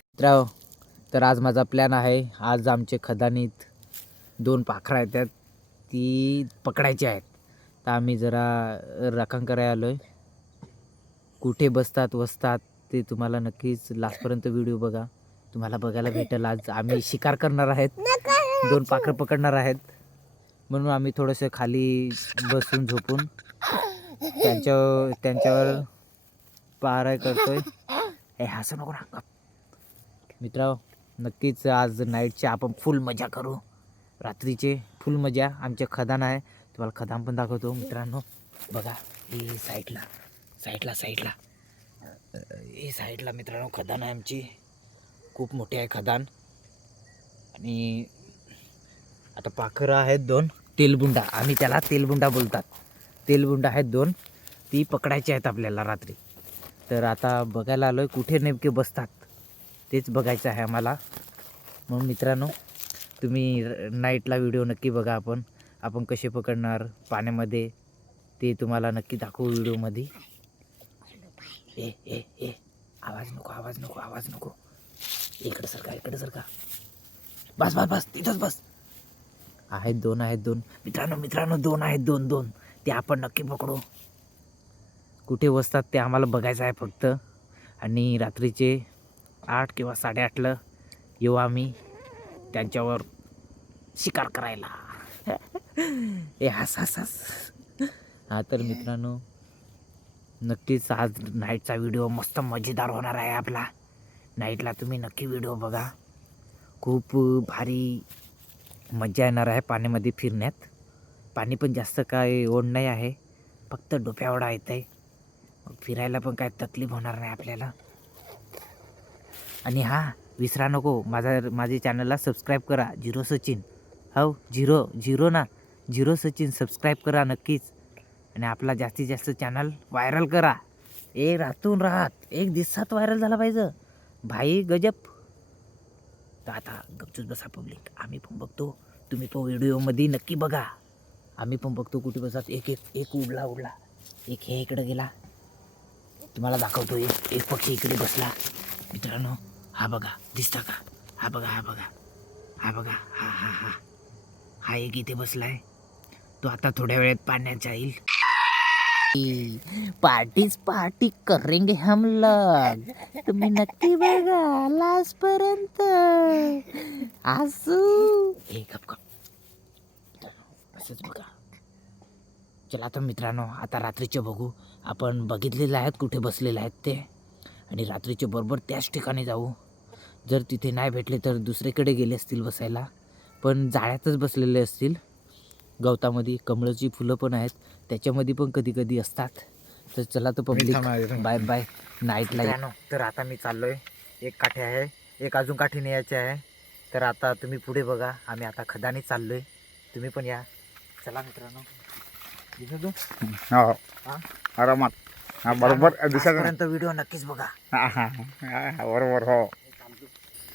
मित्रांनो, तर आज माझा प्लॅन आहे. आज आमचे खदानीत 2 पाखरं आहेत, ती पकडायची आहेत. तर आम्ही जरा राखण करायला आलो आहे. कुठे बसतात ते तुम्हाला नक्कीच लास्टपर्यंत व्हिडिओ बघा, तुम्हाला बघायला भेटेल. आज आम्ही शिकार करणार आहेत, 2 पाखरं पकडणार आहेत. म्हणून आम्ही थोडंसं खाली बसून झोपून त्यांच्यावर पाराय करतोय. हे हसू नको ना मित्रांनो. नक्कीच आज नाईटची आपण फुल मजा करू. रात्रीचे फुल मजा. आमचे खदान आहे, तुम्हाला खदान पण दाखवतो मित्रांनो. बघा ही साईडला ही साईडला मित्रांनो खदान आहे आमची. खूप मोठी आहे खदान. आणि आता पाखरं आहेत 2 तेलबुंडा, आम्ही त्याला तेलबुंडा बोलतात. तेलबुंडा आहेत 2, ती पकडायची आहेत आपल्याला रात्री. तर आता बघायला आलो आहे कुठे नेमके बसतात तेच बघायचं आहे आम्हाला. म्हणून मित्रांनो तुम्ही नाईटला व्हिडिओ नक्की बघा. आपण कसे पकडणार पाण्यामध्ये ते तुम्हाला नक्की दाखवू व्हिडिओमध्ये. ए ए ए आवाज नको. इकडं सरका. बस तिथंच बस. आहेत 2 मित्रांनो 2 आहेत 2 ते आपण नक्की पकडू. कुठे बसतात ते आम्हाला बघायचं आहे फक्त. आणि रात्रीचे 8 किंवा 8:30ला येऊ आम्ही त्यांच्यावर शिकार करायला. ए हस. हा तर मित्रांनो नक्कीच आज नाईटचा व्हिडिओ मस्त मजेदार होणार आहे आपला. नाईटला तुम्ही नक्की व्हिडिओ बघा. खूप भारी मजा येणार आहे पाण्यामध्ये फिरण्यात. पाणी पण जास्त काय ओढ नाही आहे, फक्त डोक्यावडा येत आहे. फिरायला पण काय तकलीफ होणार नाही आपल्याला. आणि हा विसरा नको, माझे चॅनलला सबस्क्राईब करा. Zero Sachin zero Sachin subscribe करा नक्कीच. आणि आपला जास्तीत जास्त चॅनल व्हायरल करा. रातून राहत 1 दिवसात व्हायरल झाला पाहिजे भाई, गजब. तर आता गपचूप बसा पब्लिक, आम्ही पण बघतो, तुम्ही पण व्हिडिओमध्ये नक्की बघा. आम्ही पण बघतो कुठे बसतात. एक उडला, एक हे इकडे गेला. तुम्हाला दाखवतो. एक पक्षी इकडे बसला मित्रांनो. हा बघा, दिसता का? हा बघा. हा एक इथे बसलाय. तो आता थोड्या वेळात पाण्यात जाईल. पार्टी करेंगे हम लोग. तुम्ही नक्की बघा लास्ट पर्यंत. आसू हे गप असंच बघा. चला आता मित्रांनो, आता रात्रीचे बघू. आपण बघितलेले आहेत कुठे बसलेले आहेत ते, आणि रात्रीचे बरोबर त्याच ठिकाणी जाऊ. जर तिथे नाही भेटले तर दुसरीकडे गेले असतील बसायला, पण जाळ्यातच बसलेले असतील. गवतामध्ये कमळाची फुलं पण आहेत, त्याच्यामध्ये पण कधी असतात. तर चला तर पब्लिक, बाय नाईटला. तर आता मी चाललोय. एक काठी आहे, एक अजून काठी न्यायची आहे. तर आता तुम्ही पुढे बघा, आम्ही आता खदानी चाललोय. तुम्ही पण या. चला मित्रांनो. आरामात. बरोबर दिवसापर्यंत व्हिडिओ नक्कीच बघा. बरोबर. हो,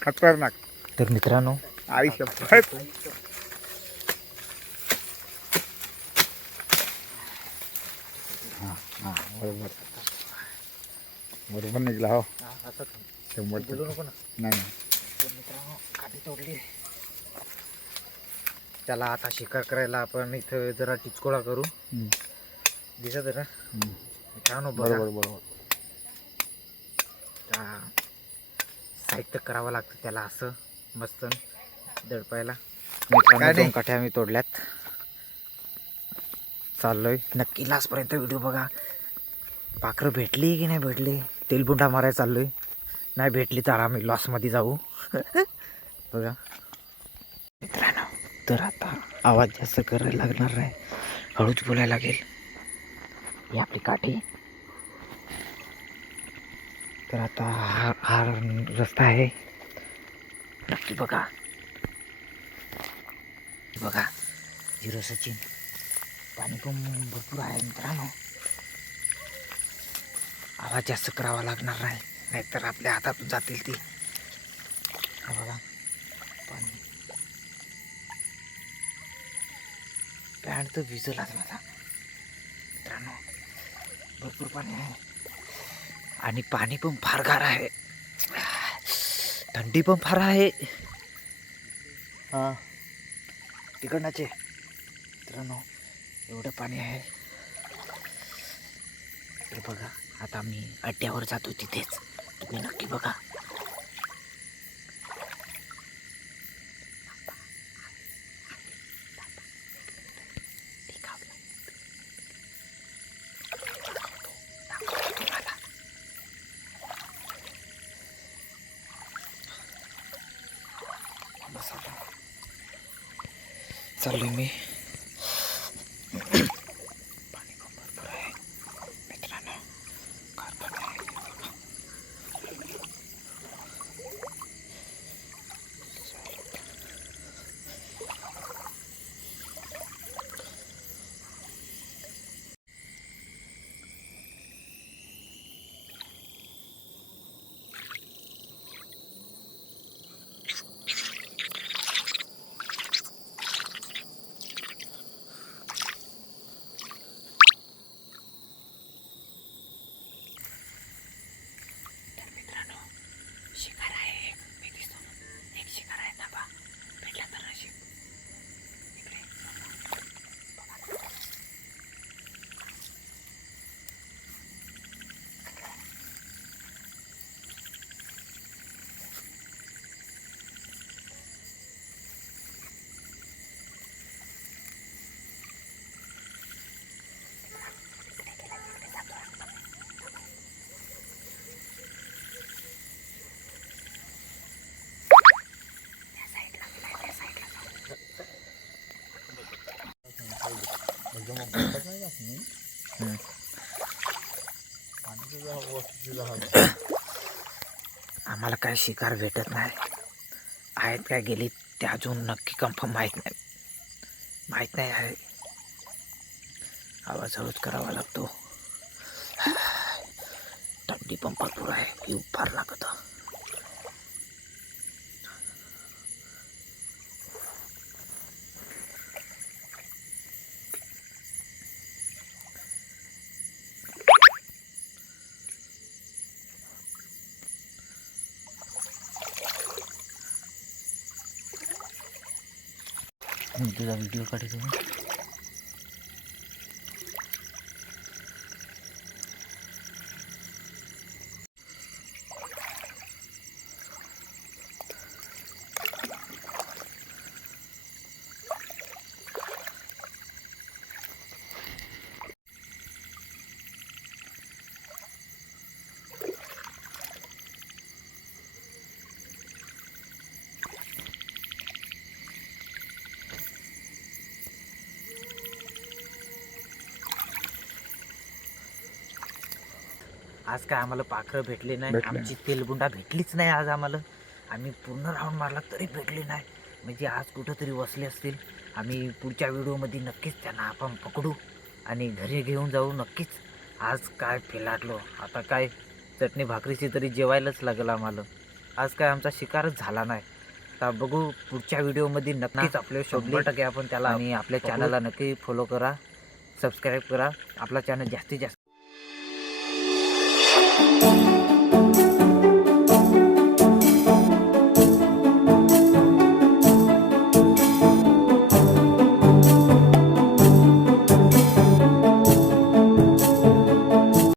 खतरनाक. तर मित्रांनो बरोबर निघला. हो, बोलू नको ना. नाही. मित्रांनो काठी तोडली. त्याला आता शिकार करायला आपण इथं जरा टिचकोळा करू. दिसत ना मित्रांनो, बरोबर. साहित्य करावं लागतं त्याला असं मस्त दडपायला. मित्रांनो 2 काठ्या आम्ही तोडल्यात. चाललोय, नक्की लास्टपर्यंत व्हिडिओ बघा. पाखरं भेटली की नाही भेटली, तेलबुंडा मारायला चाललोय. नाही भेटली तर आम्ही लॉसमध्ये जाऊ. बघा मित्रांनो, तर आता आवाज जास्त करायला लागणार नाही, हळूच बोलायला लागेल. ही आपली काठी. तर आता हा रस्ता आहे, नक्की बघा. झिरो सचिन. पाणी पण भरपूर आहे मित्रांनो. आवाज जास्त करावा लागणार नाही, नाहीतर आपल्या हातातून जातील ती. हा बघा पाणी. पॅन्ट तर भिजलाच माझा. मित्रांनो भरपूर पाणी आहे आणि पाणी पण फार गार आहे, थंडी पण फार आहे. हां तिकडनाचे मित्रांनो एवढं पाणी आहे. तर बघा आता मी अड्ड्यावर जातो तिथेच, तुम्ही नक्की बघा. चालू मी पाणी खूप भरपूर आहे मित्रांनो, गार पाणी आहे. शिकार आहे मी दिसतो, एक शिकार आहे ना बा, भेटला तर नशीब. इकडे आम्हाला काय शिकार भेटत नाही, आहेत काय गेली ते अजून नक्की कन्फर्म माहीत नाही आहे. आवाज हळूच करावा लागतो, थंडी पण भरपूर आहे, ही फार लागत. मी तुझा व्हिडिओ काढतो. आज काय आम्हाला पाखरं भेटली नाही, भेटली आमची तेलबुंडा भेटलीच नाही आज आम्हाला. आम्ही पूर्ण राऊंड मारला तरी भेटली नाही, म्हणजे आज कुठंतरी वसले असतील. आम्ही पुढच्या व्हिडिओमध्ये नक्कीच त्यांना आपण पकडू आणि घरी घेऊन जाऊ नक्कीच. आज काय फेलाटलो, आता काय चटणी भाकरीची तरी जेवायलाच लागेल आम्हाला. आज काय आमचा शिकारच झाला नाही. आता बघू पुढच्या व्हिडिओमध्ये नक्कीच आपले 100% आपण त्याला, आणि आपल्या चॅनलला नक्की फॉलो करा, सबस्क्राईब करा. आपला चॅनल जास्तीत जास्त